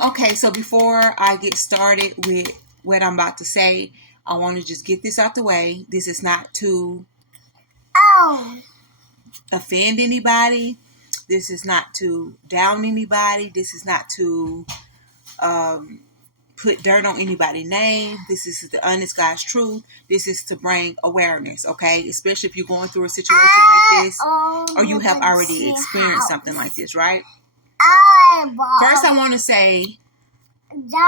Okay, so before I get started with what I'm about to say, I want to just get this out the way. This is not to offend anybody. This is not to down anybody. This is not to put dirt on anybody's name. This is the honest God's truth. This is to bring awareness, okay? Especially if you're going through a situation like this or you have already experienced something like this, right? First, I want to say,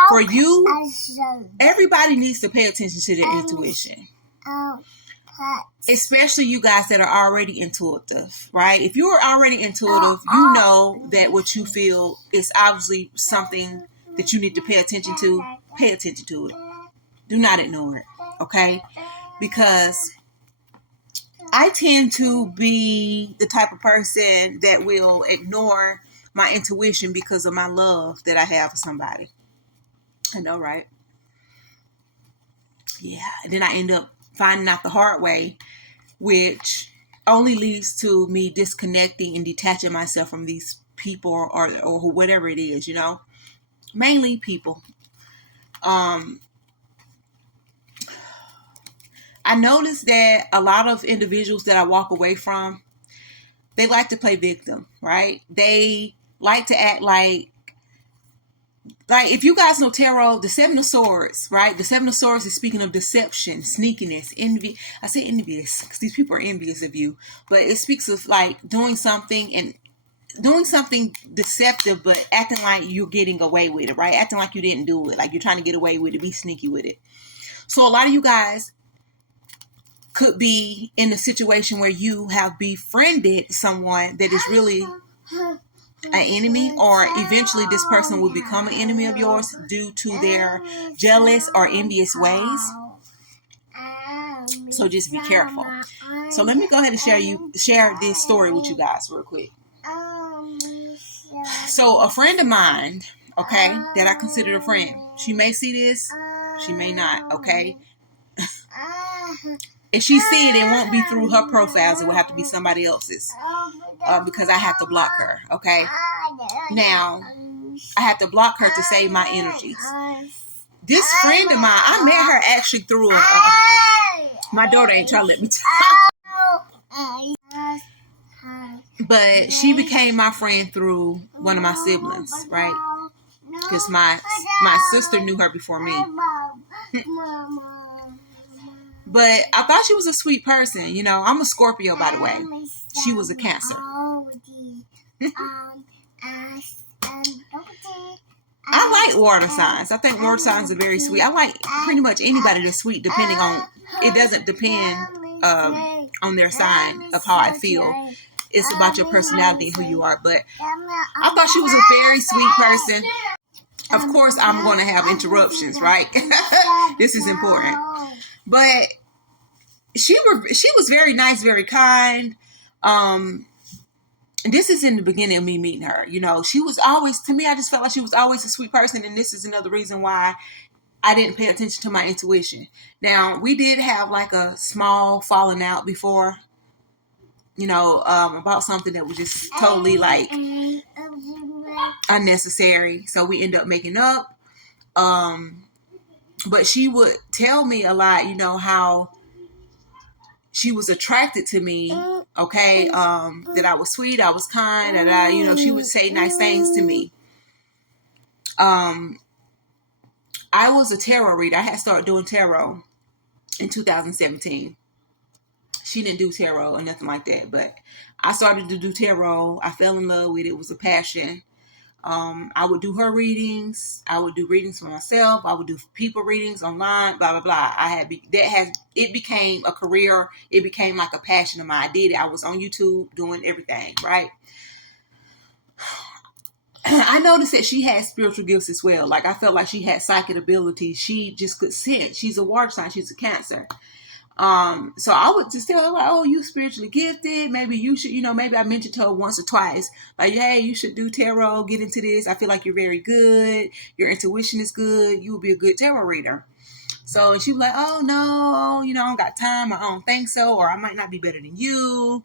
for you, everybody needs to pay attention to their intuition. Especially you guys that are already intuitive, right? If you're already intuitive, you know that what you feel is obviously something that you need to pay attention to. Pay attention to it. Do not ignore it, okay? Because I tend to be the type of person that will ignore my intuition because of my love that I have for somebody. I know, right? Yeah. And then I end up finding out the hard way, which only leads to me disconnecting and detaching myself from these people or whatever it is, you know? Mainly people. I noticed that a lot of individuals that I walk away from, they like to play victim, right? They like to act like if you guys know tarot, the Seven of Swords, right? The Seven of Swords is speaking of deception, sneakiness, envy. I say envious because these people are envious of you, but it speaks of like doing something deceptive, but acting like you're getting away with it, right? Acting like you didn't do it, like you're trying to get away with it, be sneaky with it. So a lot of you guys could be in a situation where you have befriended someone that is really an enemy, or eventually this person will become an enemy of yours due to their jealous or envious ways. So just be careful. So let me go ahead and share this story with you guys real quick. So a friend of mine, okay, that I consider a friend, she may see this, she may not, okay? If she see it, it won't be through her profiles. It will have to be somebody else's because I have to block her, okay? Now, I have to block her to save my energies. This friend of mine, I met her actually through my daughter ain't trying to let me talk. But she became my friend through one of my siblings, right? Because my sister knew her before me. But I thought she was a sweet person. You know, I'm a Scorpio, by the way. She was a Cancer. I like water signs. I think water signs are very sweet. I like pretty much anybody that's sweet, depending on, it doesn't depend on their sign of how I feel. It's about your personality and who you are. But I thought she was a very sweet person. Of course, I'm going to have interruptions, right? This is important. But she was very nice, very kind. This is in the beginning of me meeting her. You know, she was always, to me, I just felt like she was always a sweet person. And this is another reason why I didn't pay attention to my intuition. Now, we did have like a small falling out before, you know, about something that was just totally like unnecessary. So we ended up making up. But she would tell me a lot, you know, how she was attracted to me, okay, that I was sweet, I was kind, and she would say nice things to me. I was a tarot reader. I had started doing tarot in 2017. She didn't do tarot or nothing like that, but I started to do tarot. I fell in love with it. It was a passion. I would do her readings. I would do readings for myself. I would do people readings online, blah, blah, blah. It became a career. It became like a passion of mine. I did it. I was on YouTube doing everything, right? I noticed that she had spiritual gifts as well. Like I felt like she had psychic abilities. She just could sense. She's a water sign. She's a Cancer. So I would just tell her, like, oh, you spiritually gifted. Maybe you should, maybe I mentioned to her once or twice, like, hey, you should do tarot, get into this. I feel like you're very good. Your intuition is good. You would be a good tarot reader. So she was like, oh, no, I don't got time. I don't think so. Or I might not be better than you.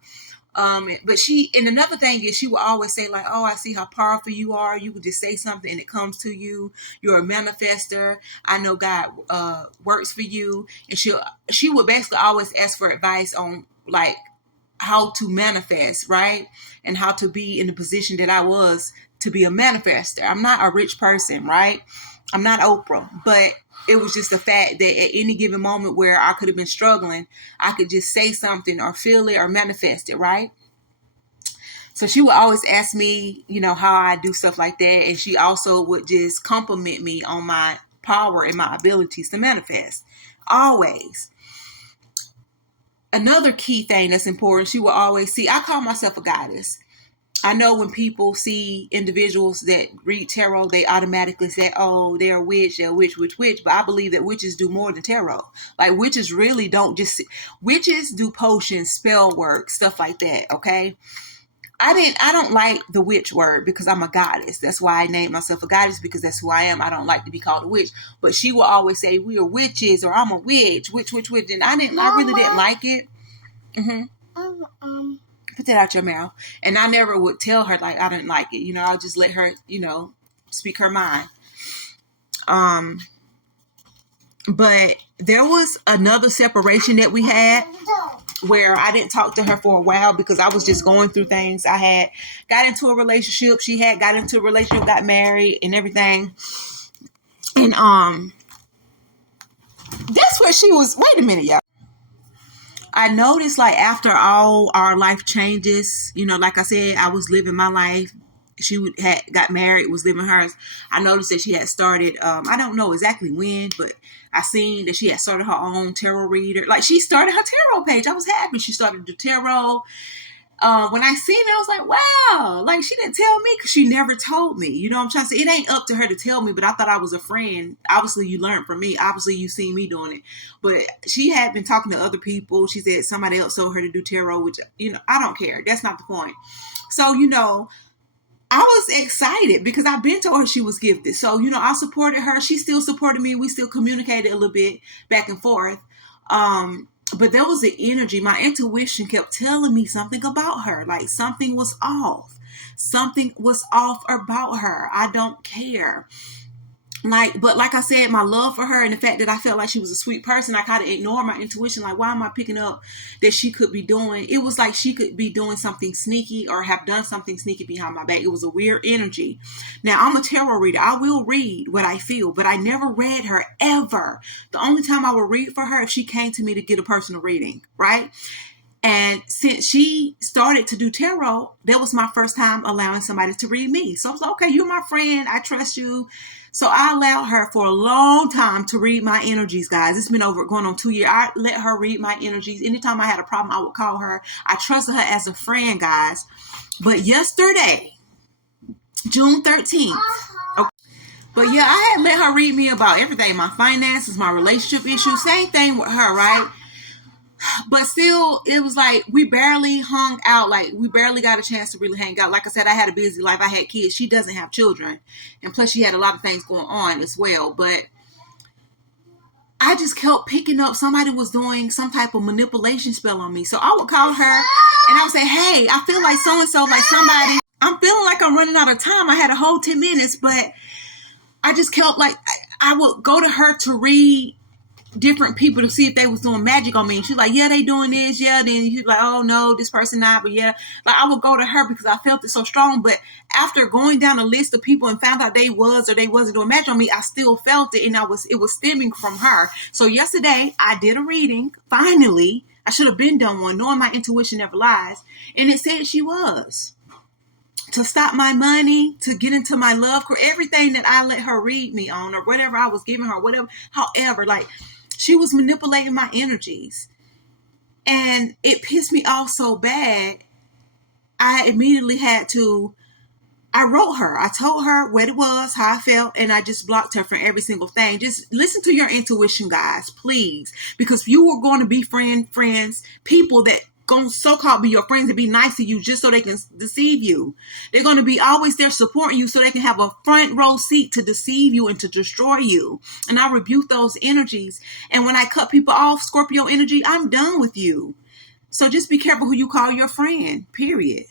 And another thing is she will always say like, oh, I see how powerful you are. You can just say something and it comes to you. You're a manifester. I know God works for you. And she would basically always ask for advice on like how to manifest, right? And how to be in the position that I was to be a manifester. I'm not a rich person, right? I'm not Oprah, but it was just the fact that at any given moment where I could have been struggling, I could just say something or feel it or manifest it, right? So she would always ask me, how I do stuff like that. And she also would just compliment me on my power and my abilities to manifest. Always. Another key thing that's important, she will always see, I call myself a goddess. I know when people see individuals that read tarot, they automatically say, oh, they're a witch, they're a witch. But I believe that witches do more than tarot. Like witches really don't just, witches do potions, spell work, stuff like that, okay? I don't like the witch word because I'm a goddess. That's why I named myself a goddess, because that's who I am. I don't like to be called a witch. But she will always say, we are witches, or I'm a witch, witch. And I really didn't like it. Put that out your mouth. And I never would tell her like I didn't like it. I'll just let her, speak her mind. But there was another separation that we had where I didn't talk to her for a while because I was just going through things. I had got into a relationship. She had got into a relationship, got married and everything. And that's where she was. Wait a minute, y'all. I noticed like after all our life changes, like I said, I was living my life. She had got married, was living hers. I noticed that she had started, I don't know exactly when, but I seen that she had started her own tarot reader. Like she started her tarot page. I was happy. She started the tarot. When I seen it, I was like, wow, like she didn't tell me because she never told me. You know what I'm trying to say? It ain't up to her to tell me, but I thought I was a friend. Obviously, you learned from me. Obviously, you seen me doing it. But she had been talking to other people. She said somebody else told her to do tarot, which, I don't care. That's not the point. So, I was excited because I've been told her she was gifted. So, I supported her. She still supported me. We still communicated a little bit back and forth. But there was an energy. My intuition kept telling me something about her. Like something was off. Something was off about her. I don't care. But like I said, my love for her and the fact that I felt like she was a sweet person, I kind of ignored my intuition. Like, why am I picking up that she could be doing? It was like she could be doing something sneaky or have done something sneaky behind my back. It was a weird energy. Now, I'm a tarot reader. I will read what I feel, but I never read her ever. The only time I would read for her if she came to me to get a personal reading, right? And since she started to do tarot, that was my first time allowing somebody to read me. So I was like, okay, you're my friend. I trust you. So I allowed her for a long time to read my energies, guys. It's been going on 2 years. I let her read my energies. Anytime I had a problem, I would call her. I trusted her as a friend, guys. But yesterday, June 13th, but yeah, I had let her read me about everything. My finances, my relationship issues, same thing with her, right? But still, it was like we barely hung out. Like we barely got a chance to really hang out. Like I said, I had a busy life. I had kids. She doesn't have children. And plus she had a lot of things going on as well. But I just kept picking up somebody was doing some type of manipulation spell on me. So I would call her and I would say, hey, I feel like so-and-so, like somebody, I'm feeling like I'm running out of time. I had a whole 10 minutes, but I just kept like, I would go to her to read different people to see if they was doing magic on me. And she's like, yeah, they doing this. Yeah. Then she's like, oh no, this person not. But yeah, like I would go to her because I felt it so strong. But after going down a list of people and found out they was or they wasn't doing magic on me, I still felt it. And it was stemming from her. So yesterday I did a reading. Finally, I should have been done one, knowing my intuition never lies. And it said she was. To stop my money, to get into my love, everything that I let her read me on or whatever I was giving her, whatever, however, like she was manipulating my energies. And it pissed me off so bad. I immediately I wrote her. I told her what it was, how I felt, and I just blocked her from every single thing. Just listen to your intuition, guys, please. Because you were going to be friends, people that going to so-called be your friends and be nice to you just so they can deceive you. They're going to be always there supporting you so they can have a front row seat to deceive you and to destroy you. And I rebuke those energies. And when I cut people off, Scorpio energy, I'm done with you. So just be careful who you call your friend, period.